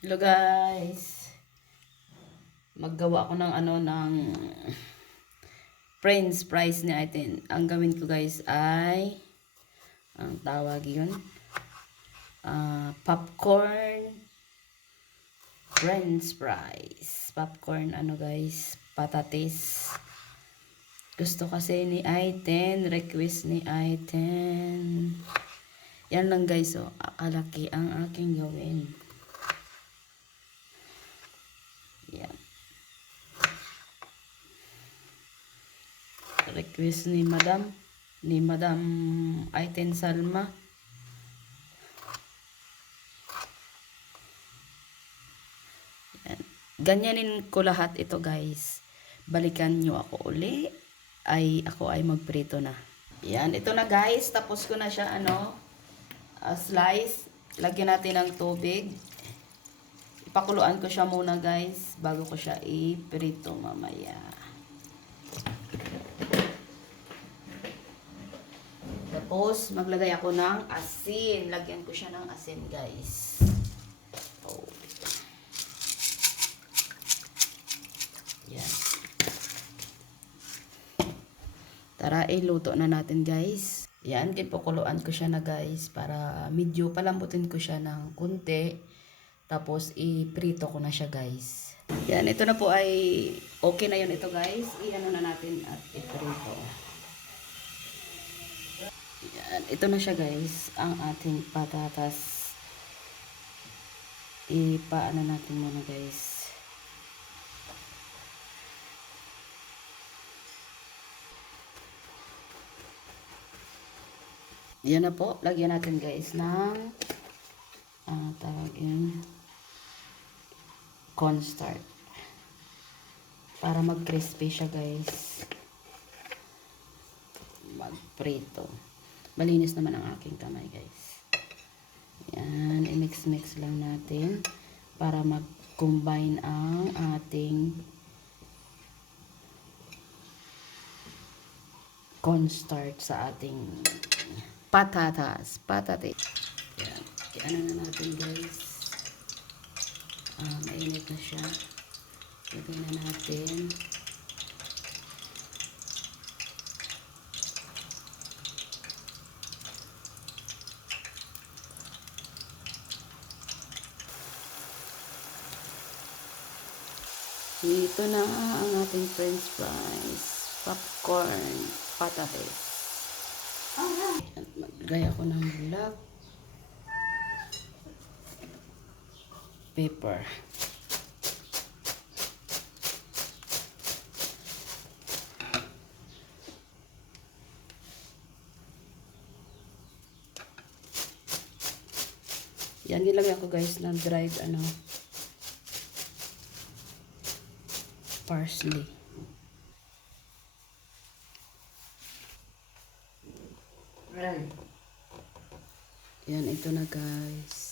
Hello guys. Maggawa ako ng French fries ni Aiten. Ang gawin ko guys ay ang tawag 'yun, popcorn French fries. Popcorn guys, patatis. Gusto kasi ni Aiten, request ni Aiten. Yan lang guys, oh. Kalaki ang aking gawin. Yan. Request ni Madam Aiten Salma. Yan. Ganyanin ko lahat ito guys. Balikan nyo ako uli. Ako ay magprito na. Yan, ito na guys. Tapos ko na siya slice. Lagyan natin ng tubig. Ipakuluan ko siya muna guys bago ko siya iprito mamaya. Tapos maglagay ako ng asin. Lagyan ko siya ng asin guys. Oh. Yan. Tara, iluto na natin guys. Yan, kinpakuluan ko siya na guys para medyo palambutin ko siya ng kunti. Tapos iprito ko na siya guys. Yan, ito na po ay okay na yun ito guys. Iano na natin at iprito. Yan, ito na siya guys. Ang ating patatas. Ipaano natin muna guys. Yan na po. Lagyan natin guys ng tawag yun, cornstarch. Para mag-crispy siya guys. Magprito. Malinis naman ang aking kamay guys. Yan. I-mix-mix lang natin. Para mag-combine ang ating cornstarch sa ating patatas. Yan. Ano na natin guys. Mainit na siya. Lagyan na natin. Ito na ang ating french fries. Popcorn. Patatis. At maglagay ako ng black pepper. Yan, nilagay ko guys ng dried parsley. Yan, ito na guys.